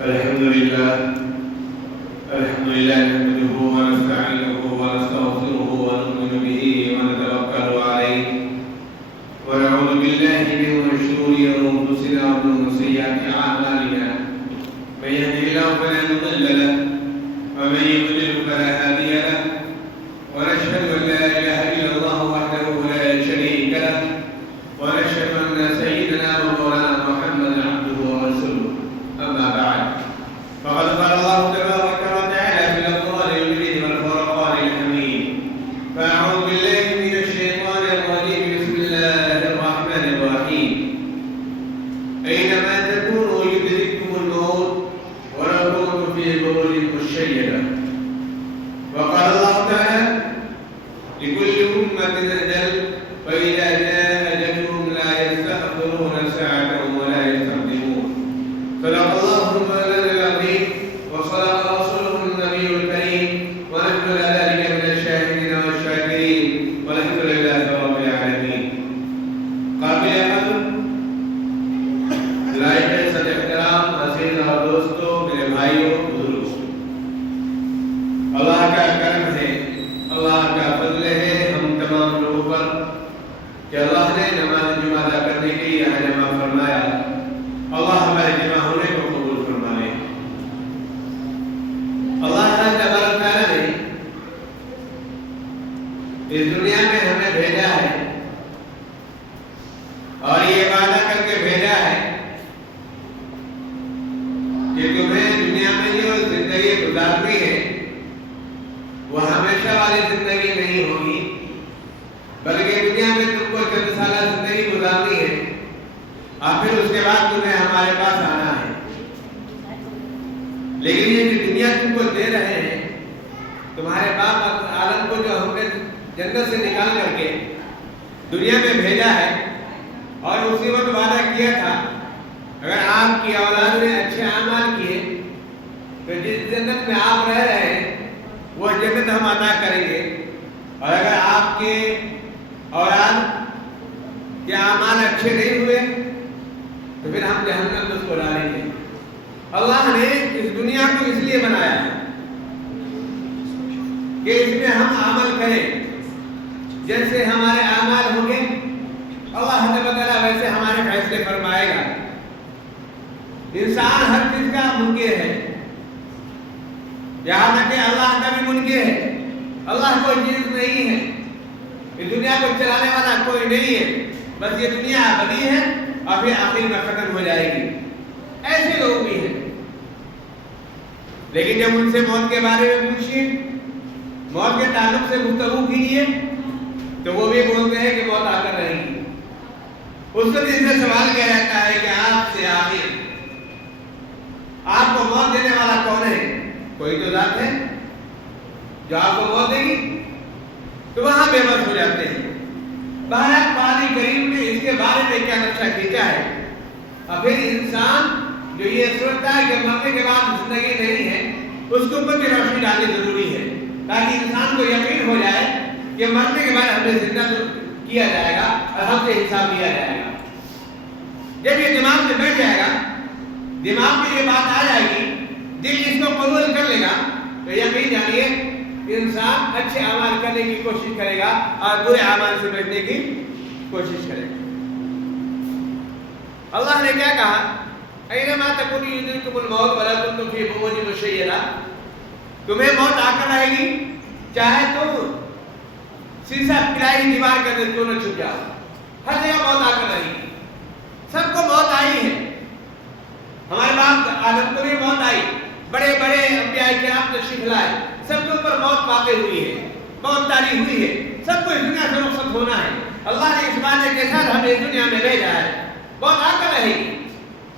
الحمد لله نحمده ونستعينه ونستغفره ونؤمن به ونتوكل عليه ونعوذ بالله من شرور أنفسنا ومن سيئات أعمالنا من يهده الله فلا مضل له ومن يضلل فلا هادي له ونشهد أن لا إله إلا الله وحده لا شريك له ونشهد أن سيدنا ومولانا محمدا عبده ورسوله أما بعد فقد قال الله تبارك وتعالى في القرآن المجيد والفرقان الحميد فأعوذ بالله من الشيطان الرجيم بسم الله الرحمن الرحيم أينما تكونوا يدرككم الموت ولو كنتم في بروج مشيدة وقال الله تعالى لكل أمة أجل فإذا جاء أجلهم لا يستأخرون ساعة ولا يستقدمون صدق الله مولانا العظيم وصدق رسوله النبي الكريم ونحن على ذلك من الشاهدين والشاكرين والحمد لله رب العالمين. قابل قدر لائق عزت احترام عزیز اور دوستوں میرے بھائیوں بزرگوں، اللہ کا کرم ہے، اللہ کا فضل ہے ہم تمام لوگوں پر کہ اللہ نے نماز جمعہ ادا کرنے کے لیے یہاں جمع فرمایا. اللہ ہمارے جمع ہونے کو قبول فرمائے. اللہ تبارک تعالیٰ نے اس دنیا میں ہمیں بھیجا ہے اور یہ وعدہ کر کے بھیجا ہے کہ تمہیں دنیا میں جو زندگی گزارنی ہے وہ ہمیشہ والی زندگی نہیں ہوگی، بلکہ دنیا میں تم کو چند سالہ زندگی گزارنی ہے اور پھر اس کے بعد تمہیں ہمارے پاس آنا ہے. لیکن یہ جو دنیا تم کو دے رہے ہیں، تمہارے باپ عالم کو جو ہم نے جنت سے نکال کر کے دنیا میں بھیجا ہے اور اسی وقت وعدہ کیا تھا اگر آپ کی اولاد نے اچھے اعمال کیے تو جس جنت میں آپ رہ رہے ہیں وہ جنت ہم عطا کریں گے، اور اگر آپ کے اولاد کے اعمال اچھے نہیں ہوئے تو پھر ہم جہنم میں اس کو ڈالیں گے. اللہ نے اس دنیا کو اس لیے بنایا ہے کہ اس میں ہم عمل کریں، جیسے ہمارے اعمال ہوں گے اللہ تعالیٰ ویسے ہمارے فیصلے فرمائے گا. انسان ہر چیز کا منکر ہے، یہاں تک کہ اللہ کا بھی منکر ہے. اللہ کوئی چیز نہیں ہے، اس دنیا کو چلانے والا کوئی نہیں ہے، بس یہ دنیا بنی ہے اور پھر آخر میں ختم ہو جائے گی. ایسے لوگ بھی ہیں، لیکن جب ان سے موت کے بارے میں پوچھیے، موت کے تعلق سے گفتگو کیجیے تو وہ بھی بولتے ہیں کہ موت آ کر رہے گی. اس سے ان سے سوال کیا جاتا ہے کہ آپ سے آخر آپ کو موت دینے والا کون ہے؟ کوئی تو ذات ہے جو آپ کو موت دے گی؟ تو وہاں بے بس ہو جاتے ہیں. بہرحال قرآن کریم نے اس کے بارے میں کیا نقشہ کھینچا ہے، اور پھر انسان جو یہ سوچتا ہے کہ مرنے کے بعد زندگی نہیں ہے، اس کے اوپر بھی روشنی ڈالنی ضروری ہے تاکہ انسان کو یقین ہو جائے کہ مرنے کے بعد ہمیں زندہ کیا جائے گا اور ہم سے حساب لیا جائے گا. جب یہ دماغ میں بیٹھ جائے گا، دماغ میں یہ بات آ جائے گی، دل اس کو قبول کر لے گا تو یقین جانیے انسان اچھے اعمال کرنے کی کوشش کرے گا اور برے اعمال سے بچنے کی کوشش کرے گا. اللہ نے کیا کہا؟ اینما تکونوا یدرککم الموت ولو کنتم فی بروج مشیدہ، تمہیں موت آ کر رہے گی چاہے تو سیسا پلائی دیوار کے اندر کیوں نہ چھپ جاؤ، ہر جگہ موت آ کر رہے گی. سب کو موت آئی ہے، ہمارے باپ آدم کو بھی موت آئی، بڑے بڑے انبیاء کرام تشریف لائے، سب کے اوپر موت واقع ہوئی ہے، موت طاری ہوئی ہے، سب کو اس دنیا سے رخصت ہونا ہے. اللہ نے اس وعدے کے ساتھ ہمیں اس دنیا میں بھیجا ہے، موت آ کر رہے گی،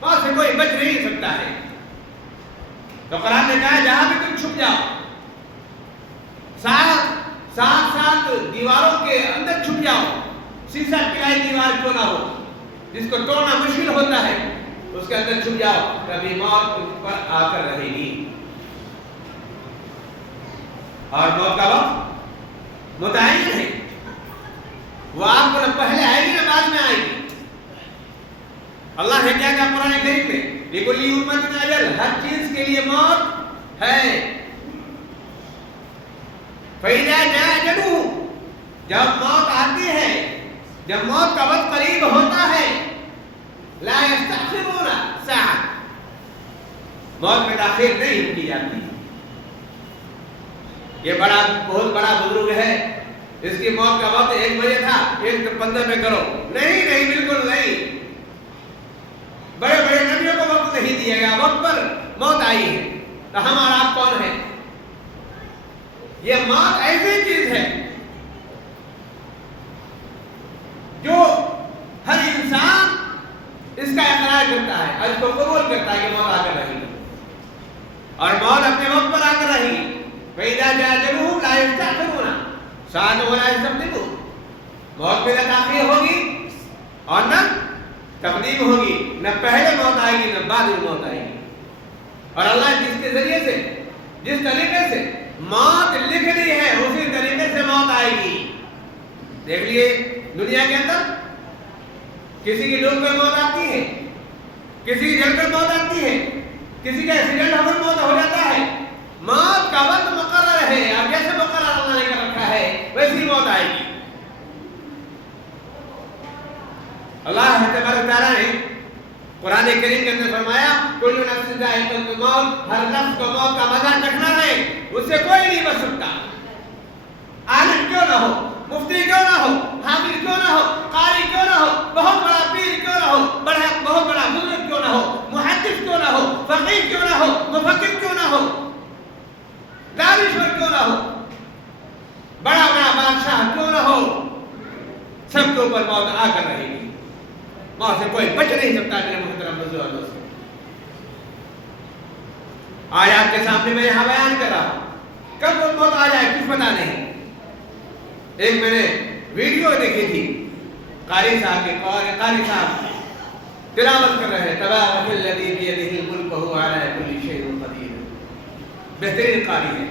موت سے کوئی بچ نہیں سکتا ہے. تو قرآن نے کہا جہاں بھی تم چھپ جاؤ، ساتھ دیواروں کے اندر چھپ جاؤ، سیسا پلائی دیوار کیوں نہ ہو جس کو توڑنا مشکل ہوتا ہے، اس کے اندر چھپ جاؤ، کبھی موت تم پر آ کر رہے گی. اور موت کا وقت متعین ہے، وہ آپ کو نہ پہلے آئے گی نہ بعد میں آئے گی. اللہ نے کیا کہا قرآن کریم میں؟ لِكُلِّ أُمَّةٍ أَجَلٌ، ہر چیز کے لیے موت ہے. فَإِذَا جَاءَ أَجَلُهُ، جب موت آتی ہے، جب موت کا وقت قریب ہوتا ہے، لَا يَسْتَأْخِرُونَ سَاعَةً، موت میں تاخیر نہیں کی جاتی. یہ بہت بڑا بزرگ ہے، اس کی موت کا وقت 1 بجے تھا، 1:15 میں کرو. نہیں، بالکل نہیں. بڑے بڑے نبیوں کو وقت نہیں دیا گیا، وقت پر موت آئی ہے. تو ہم اور آپ کون ہیں؟ یہ موت ایسی چیز ہے جو ہر انسان اس کا اقرار کرتا ہے اور اس کو قبول کرتا ہے کہ موت آ کر رہی ہے، اور موت اپنے وقت پر آ کر رہی ہے. فَإِذَا جَاءَ أَجَلُهُمْ لَا يَسْتَأْخِرُونَ سَاعَةً وَلَا يَسْتَقْدِمُونَ. موت میں نہ تاخیر ہوگی اور نہ تقدیم ہوگی، نہ پہلے موت آئے گی نہ بعد میں موت آئے گی. اور اللہ جس کے ذریعے سے، جس طریقے سے موت لکھ دی ہے، اسی طریقے سے موت آئے گی. دیکھ لیے دنیا کے اندر کسی کی ڈوب کر موت آتی ہے، کسی کی جل کر موت آتی ہے، کسی کا ایکسیڈنٹ ہو کر موت ہو جاتا ہے. موت کا وقت مقرر ہے، اور جیسے مقرر اللہ نے کر رکھا ہے ویسی موت آئے گی. اللہ تبارک تعالیٰ نے قرآن کریم کے اندر فرمایا کل نفس ذائقۃ الموت، ہر نفس کو موت کا مزہ چکھنا ہے، اس سے کوئی نہیں بچ سکتا. عالم کیوں نہ ہو، مفتی کیوں نہ ہو، حافظ کیوں نہ ہو، قاری کیوں نہ ہو، بہت بڑا پیر کیوں نہ ہو، بہت بڑا بزرگ کیوں نہ ہو، محدث کیوں نہ ہو، فقیہ کیوں نہ ہو، مفکر کیوں نہ ہو، دانشور کیوں نہ ہو، بڑا بادشاہ کیوں نہ ہو، سب کے اوپر موت آ کر رہے گی. موت سے کوئی بچ نہیں سکتا. میرے محترم بزرگوں سے آج آپ کے سامنے میں یہاں بیان کر رہا ہوں، کب وہ موت آ جائے کچھ پتا نہیں. ایک میں نے ویڈیو دیکھی تھی، قاری صاحب تلاوت کر رہے ہیں تبارک الذی بیدہ الملک وہو علی کل شیء قدیر. بہترین قاری ہے.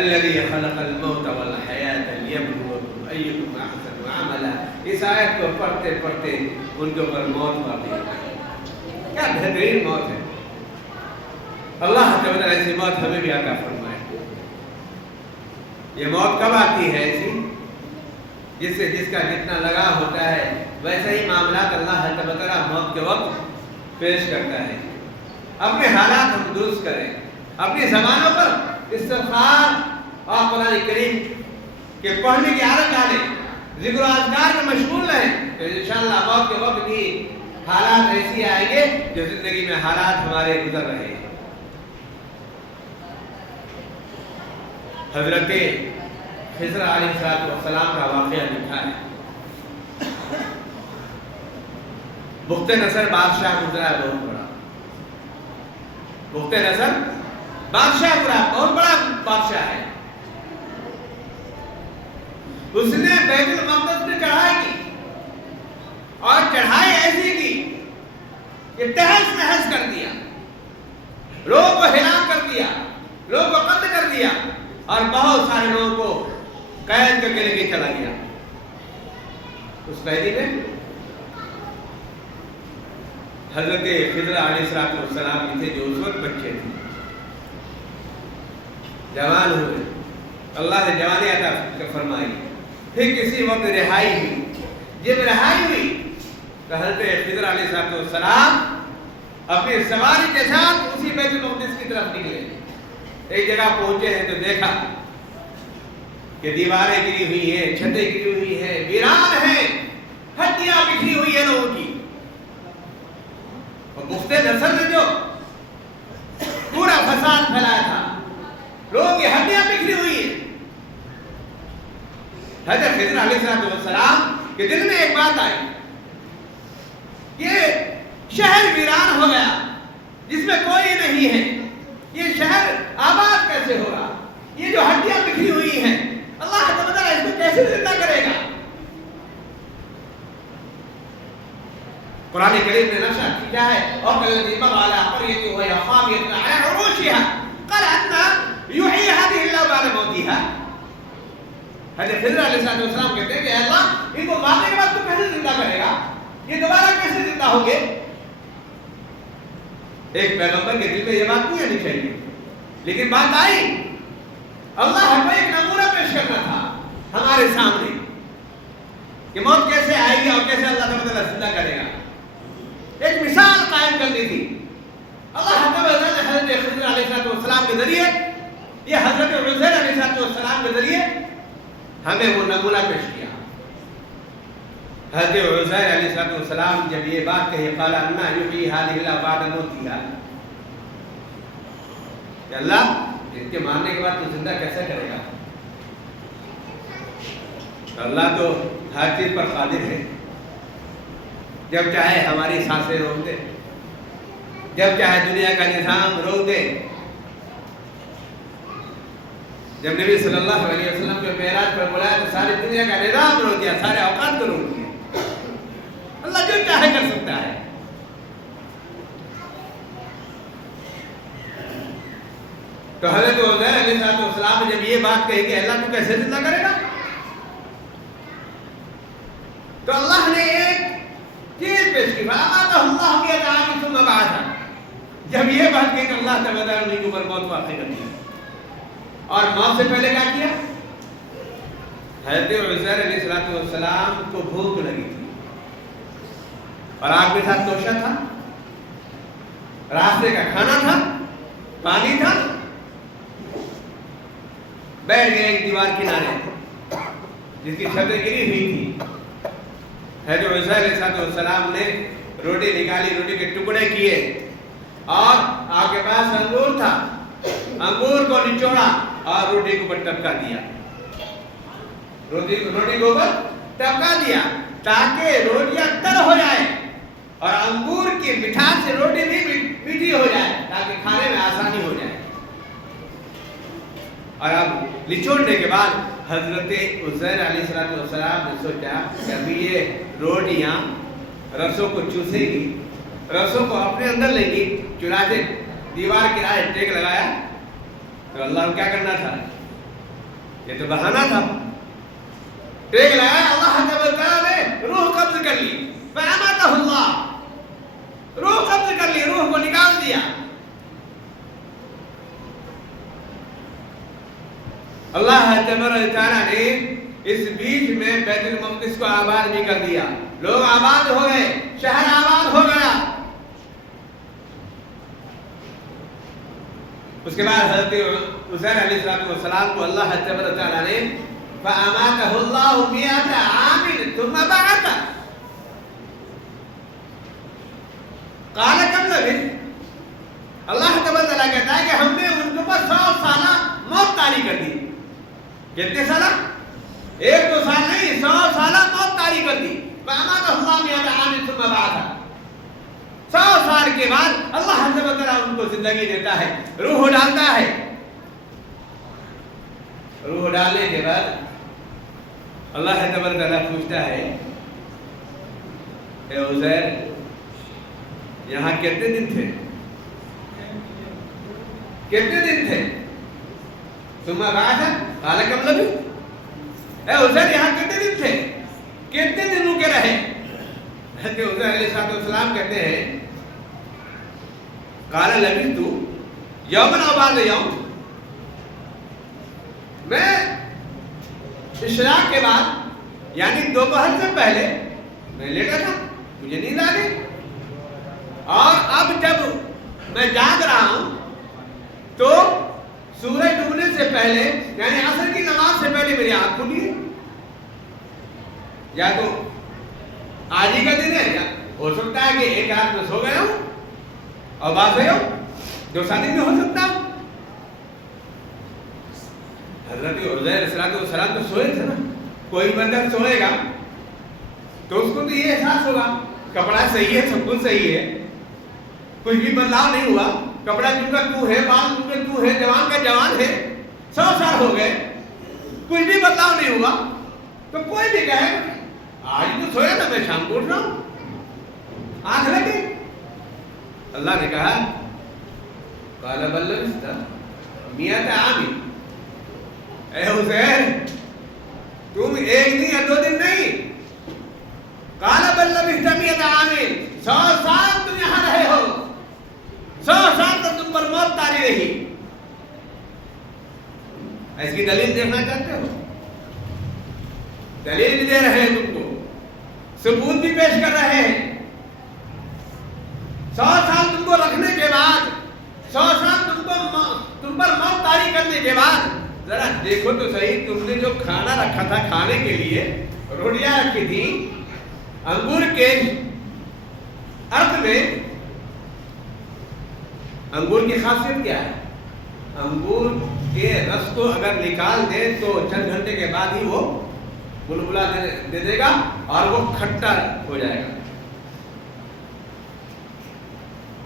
الذی خلق الموت والحیاۃ لیبلوکم ایکم احسن عملا. اس آیت کو پڑھتے پڑھتے ان کے اوپر موت واقع ہوئی. کیا بہترین موت ہے. اللہ تعالیٰ ایسی موت ہمیں بھی عطا فرمائے. یہ موت کب آتی ہے ایسی؟ جس کا جتنا لگا ہوتا ہے ویسے ہی معاملات اللہ تعالیٰ موت کے وقت پیش کرتا ہے. اپنے حالات ہم درست کریں، اپنی زبانوں پر استغفار اور قرآن کریم کے پڑھنے کی عادت ڈالیں، ذکر و اذکار میں مشغول رہیں، تو انشاءاللہ موت کے وقت بھی حالات ایسی آئیں گے جو زندگی میں حالات ہمارے گزر رہے ہیں. حضرت خضر علیہ السلام کا واقعہ لکھا ہے. بخت نصر بادشاہ گزرا ہے، بہت بڑا بخت نصر بادشاہ گزرا، بہت بڑا بادشاہ ہے. اس نے بیت المقدس میں چڑھائی کی، اور چڑھائی ایسی کی کہ تہس نہس کر دیا، لوگوں کو ہلاک کر دیا، لوگوں کو قتل کر دیا، اور بہت سارے لوگوں کو قید کر کے لے کے چلا گیا. اس قیدی میں حضرت خضر علیہ السلام بھی تھے، جو اس وقت بچے تھے، جوان ہوئے. اللہ نے جوانی عطا فرمائی. پھر کسی وقت رہائی ہوئی. جب رہائی ہوئی تو حضرت خضر علیہ السلام اپنی سواری کے ساتھ اسی بیت المقدس کی طرف نکلے. ایک جگہ پہنچے ہیں تو دیکھا کہ دیواریں گری ہوئی ہیں، چھتیں گری ہوئی ہیں، ویران ہیں، ہڈیاں بکھری ہوئی ہیں لوگوں کی. اور بخت نصر نے جو پورا فساد پھیلایا تھا، لوگوں کی ہڈیاں بکھری ہوئی ہیں. حضرت خضر علیہ السلام کے دل میں ایک بات آئی، یہ شہر ویران ہو گیا جس میں کوئی نہیں ہے، یہ شہر آباد کیسے ہوگا؟ یہ جو ہڈیاں بکھری ہوئی ہیں اللہ تعالیٰ اس کو کیسے زندہ کرے گا؟ قرآن کریم نے نشر کیا ہے، اور الذی مر علی قریۃ وہی خاویۃ علی عروشها قال ان یحیی هذه اللہ بعد موتها. حضرت خضر علیہ السلام کہتے ہیں کہ اللہ ان کو مارنے کے بعد تو کیسے زندہ کرے گا؟ یہ دوبارہ کیسے زندہ ہوں گے؟ ایک پیغمبر کے دل میں یہ بات نہیں آنی چاہیے، لیکن بات آئی۔ اللہ کو ایک نمونہ پیش کرنا تھا ہمارے سامنے کہ موت کیسے آئے گی اور کیسے اللہ تعالیٰ زندہ کرے گا، ایک مثال قائم کرنی تھی۔ اللہ تعالیٰ نے حضرت خضر علیہ السلام کے ذریعے، یہ حضرت عزیر علیہ السلام کے ذریعے ہمیں وہ نمونہ پیش کیا۔ حضرت عزیر علیہ السلام جب یہ بات کہی، قال انا یحیی ھذہ اللہ بعد موتہا، کہ اللہ ان کے مارنے کے بعد تو زندہ کیسے کرے گا؟ اللہ تو ہر چیز پر قادر ہے، جب چاہے ہماری سانسیں روک دے، جب چاہے دنیا کا نظام روک دے۔ جب نبی صلی اللہ علیہ وسلم کو معراج پر بلایا تو ساری دنیا کا نظام روک دیا، سارے اوقات کو روک دیا۔ اللہ جو چاہے کر سکتا ہے۔ تو حضرت عزیر علیہ السلام نے جب یہ بات کہی کہ اللہ تو کیسے زندہ کرے گا، تو اللہ نے ایک چیز پیش کی، فَأَمَاتَهُ اللَّهُ مِئَةَ عَامٍ ثُمَّ بَعَثَهُ۔ جب یہ بات کہی کہ اللہ تعالیٰ نے ان پر موت واقع کر دی، اور موت سے پہلے کیا کیا؟ حضرت عزیر علیہ السلام کو بھوک لگی تھی، اور آپ کے ساتھ توشہ تھا، راستے کا کھانا تھا، پانی تھا، بیٹھ گئے ایک دیوار کنارے جس کی چھتیں گری ہوئی تھی۔ حضرت عزیر علیہ السلام نے روٹی نکالی، روٹی کے ٹکڑے کیے، اور آپ کے پاس انگور تھا، انگور کو نچوڑا اور روٹی کو اوپر ٹپکا دیا، روٹی کو اوپر ٹپکا دیا تاکہ روٹیاں تر ہو جائے اور انگور کی مٹھاس سے روٹی بھی میٹھی ہو جائے تاکہ کھانے میں آسانی ہو جائے۔ اور اب نچوڑنے کے بعد حضرت عزیر علیہ السلام نے سوچا کہ ابھی یہ روٹیاں رسوں کو چوسے گی، رسوں کو اپنے اندر لے گی، چنانچہ دیوار کنارے ٹیک لگایا۔ تو اللہ کو کیا کرنا تھا؟ یہ تو بہانہ تھا۔ ٹیک لگایا، اللہ تعالیٰ نے روح قبض کر لی، فَأَمَاتَهُ اللَّهُ، روح قبض کر لی، روح کو نکال دیا۔ اللہ تعالیٰ نے اس بیچ میں بیت المقدس کو آباد بھی کر دیا، لوگ آباد ہو گئے، شہر آباد ہو گیا۔ اس کے بعد حضرت عزیر علیہ السلام کو اللہ تعالیٰ نے فَأَمَاتَهُ اللَّهُ مِئَةَ عَامٍ ثُمَّ بَعَثَهُ، قَالَ كَمْ لَبِثْتَ، اللہ تعالیٰ کہتا ہے کہ ہم نے ان کے اوپر 100 سالہ موت طاری کر دی۔ کتنے سالہ؟ 1-2 سال نہیں، 100 سالہ موت طاری کر دی۔ فَأَمَاتَهُ اللَّهُ مِئَةَ عَامٍ ثُمَّ بَعَثَهُ، 100 سال کے بعد اللہ تعالیٰ ان کو زندگی دیتا ہے، روح ڈالتا ہے۔ روح ڈالنے کے بعد اللہ تعالیٰ پوچھتا ہے، اے عزیر یہاں کتنے دن تھے؟ کتنے دن تھے؟ ثم بعث قال كم لبثت، اے عزیر یہاں کتنے دن تھے؟ کتنے دن رکے رہے؟ حضرت عزیر علیہ السلام کہتے ہیں قال لبثت یوما او بعض یوم، میں اشراق کے بعد یعنی دوپہر سے پہلے میں لیٹا تھا، مجھے نیند آ گئی، اور اب جب میں جاگ رہا ہوں تو سورج ڈوبنے سے پہلے یعنی عصر کی نماز سے پہلے میری آنکھ کھلی ہے۔ یا تو آج ہی کا دن ہے، یا ہو سکتا ہے کہ ایک رات میں سو گیا ہوں اور بعد میں 2 سال میں ہو سکتا ہوں۔ حضرت عزیر علیہ السلام تو سوئے تھے نا، کوئی بندہ سوئے گا تو اس کو تو یہ احساس ہوگا کپڑا صحیح ہے، سب کچھ صحیح ہے، کچھ بھی بدلاؤ نہیں ہوا، کپڑا کیوں کا کیوں ہے، بال کیوں کا کیوں ہے، جوان کا جوان ہے، 100 سال ہو گئے، کچھ بھی بدلاؤ نہیں ہوا، تو کوئی بھی کہے آج تو سویا تھا، میں شام کو اٹھ رہا ہوں، آنکھ لگی۔ اللہ نے کہا قال بل لبثت مئة عام، اے عزیر تم 1 دن یا 2 دن نہیں، قال بل لبثت 100 عام، 100 سال تم یہاں رہے ہو، 100 اس کی دلیل دیکھنا چاہتے ہو؟ دلیل بھی دے رہے ہیں تم کو، ثبوت بھی پیش کر رہے ہیں۔ 100 سال تم کو رکھنے کے بعد، 100 سال تم پر موت طاری کرنے کے بعد، ذرا دیکھو تو صحیح، تم نے جو کھانا رکھا تھا کھانے کے لیے، روٹیاں رکھی تھی انگور کے ارتھ میں۔ انگور کی خاصیت کیا ہے؟ انگور کے رس کو اگر نکال دے تو چند گھنٹے کے بعد ہی وہ بلبلا دے دے گا اور وہ کھٹا ہو جائے گا۔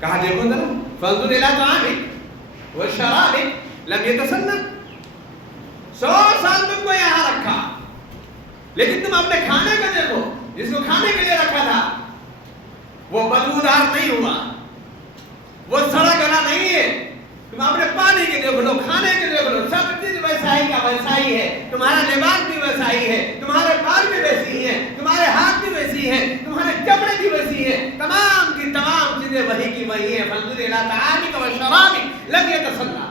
کہا دیکھو ذرا، فانظر الی طعامک وشرابک لم یتسنہ۔ 100 سال تم کو یہاں رکھا، لیکن تم اپنے کھانے کو دیکھو، جس کو کھانے کے لیے رکھا تھا وہ بدبودار نہیں ہوا، وہ سڑا گلا نہیں ہے۔ تم اپنے پانی کے دیکھ لو، کھانے کے دیکھ لو، سب چیز ویسا ہی کا ویسا ہی ہے۔ تمہارا لباس بھی ویسا ہی ہے، تمہارے بال بھی ویسی ہیں، تمہارے ہاتھ بھی ویسی ہیں، تمہارے چمڑے بھی ویسی ہیں، تمام کی تمام چیزیں وہی کی وہی ہیں۔ فانظر الی طعامک وشرابک لم یتسنہ۔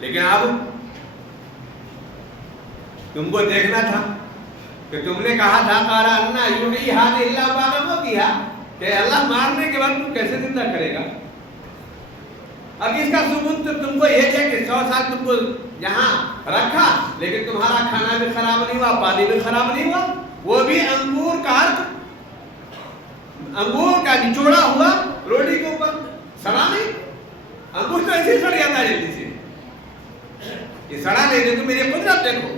لیکن اب تم کو دیکھنا تھا کہ تم نے کہا تھا قال انا یحیی ھذہ الا بعد موتھا، کہ اللہ مارنے کے بعد تم کیسے زندہ کرے گا؟ اب اس کا ثبوت تو تم کو یہ ہے کہ 100 سال تم کو یہاں رکھا، لیکن تمہارا کھانا بھی خراب نہیں ہوا، پانی بھی خراب نہیں ہوا، وہ بھی انگور کا نچوڑا ہوا روٹی کے اوپر سڑا نہیں۔ انگور تو ایسے ہی سڑ جاتا ہے جلدی سے، یہ سڑا نہیں۔ دیکھو میری قدرت دیکھو۔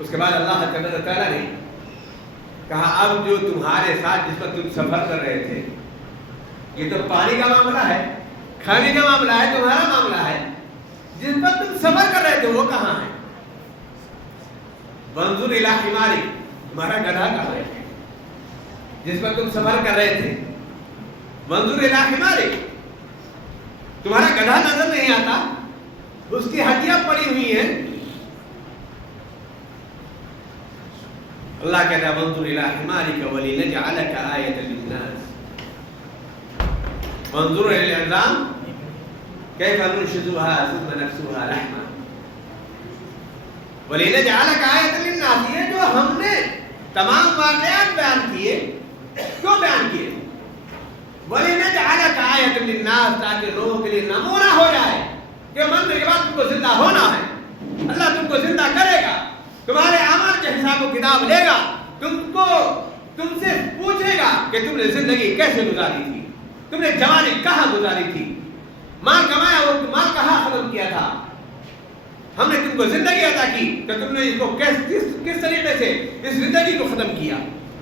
اس کے بعد اللہ تعالیٰ نے کہا اب جو تمہارے ساتھ جس پر تم سفر کر رہے تھے، یہ تو پانی کا معاملہ ہے، کھانے کا معاملہ ہے، تمہارا معاملہ ہے، جس پر تم سفر کر رہے تھے وہ کہاں ہے؟ وانظر الی حمارک، تمہارا گدھا کہاں ہے جس پر تم سفر کر رہے تھے؟ وانظر الی حمارک، تمہارا گدھا نظر نہیں آتا، اس کی ہڈیاں پڑی ہوئی ہیں۔ اللہ کہتا ہے وانظر الی حمارک ولنجعلک آیۃ للناس، وانظر الی العظام کیف ننشزها ثم نکسوها لحما ولنجعلک آیۃ للناس۔ یہ جو ہم نے تمام واقعات بیان کیے، کیوں بیان کیے؟ ولنجعلک آیۃ للناس، تاکہ لوگوں کے لیے نمونہ ہو جائے کہ مرنے کے بعد تم کو زندہ ہونا ہے، اللہ تم کو زندہ کرے گا، تمہارے اعمال کے حساب و کتاب لے گا، تم سے پوچھے گا کہ تم نے زندگی کیسے گزاری تھی، تم نے جوانی کہاں گزاری تھی، مال کمایا وہ مال کہاں ختم کیا تھا، ہم نے تم کو زندگی عطا کی تو تم نے اس کو کس طریقے سے اس زندگی کو ختم کیا۔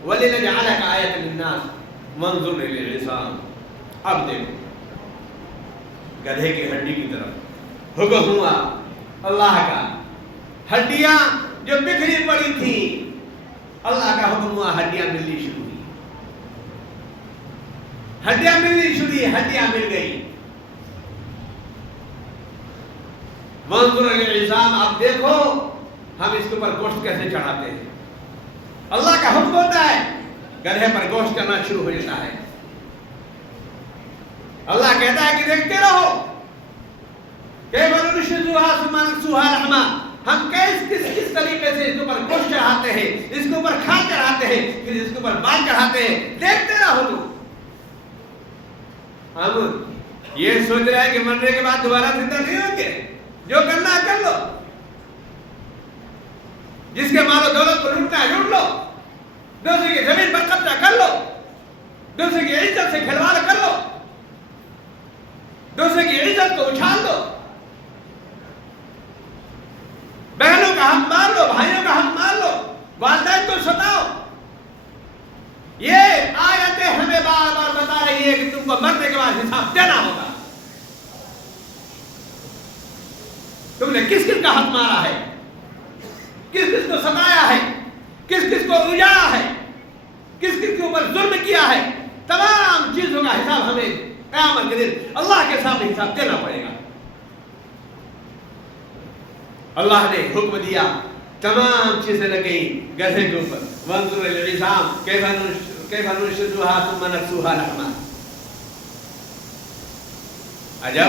وَلِنَجْعَلَكَ آیَةً لِلنَّاسِ وَانظُرْ إِلَى الْعِظَامِ۔ اب دیکھو گدھے کی ہڈی کی طرف حکم ہوا اللہ کا، ہڈیاں جو بکھری پڑی تھی، اللہ کا حکم ہوا ہڈیاں ملنی شروع ہوئی، ہڈیاں ملنی شروع ہوئی، ہڈیاں مل گئی۔ وانظر الی العظام، اب دیکھو ہم اس کے اوپر گوشت کیسے چڑھاتے ہیں۔ اللہ کا حکم ہوتا ہے گدھے پر گوشت کرنا شروع ہو جاتا ہے۔ اللہ کہتا ہے کہ دیکھتے رہو کیف ننشزها ثم نکسوها لحما، ہم کس طریقے سے اس کے اوپر گوشت چڑھاتے ہیں، اس کے اوپر کھال چڑھاتے ہیں، پھر اس کے اوپر بال چڑھاتے ہیں، دیکھتے رہو تم۔ ہم یہ سوچ رہے ہیں کہ مرنے کے بعد دوبارہ زندہ نہیں ہوں گے، جو کرنا ہے کر لو، جس کے مال و دولت کو لوٹنا ہے لوٹ لو، دوسرے کی زمین پر قبضہ کر لو، دوسرے کی عزت سے کھلواڑ کر لو، دوسرے کی عزت کو اچھال دو، بہنوں کا حق مار لو، بھائیوں کا حق مار لو، والدین کو ستاؤ۔ یہ آیتیں ہمیں بار بار بتا رہی ہے کہ تم کو مرنے کے بعد حساب دینا ہوگا۔ تم نے کس کس کا حق مارا ہے، کس کس کو ستایا ہے، کس کس کو اجاڑا ہے، کس کس کے اوپر ظلم کیا ہے، تمام چیزوں کا حساب ہمیں قیامت کے دن اللہ کے سامنے حساب دینا پڑے گا۔ اللہ نے حکم دیا، تمام چیزیں لگئی گدھے کے اوپر۔ وانظر الی العظام کیف ننشزها ثم نکسوها لحما۔ عجب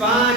5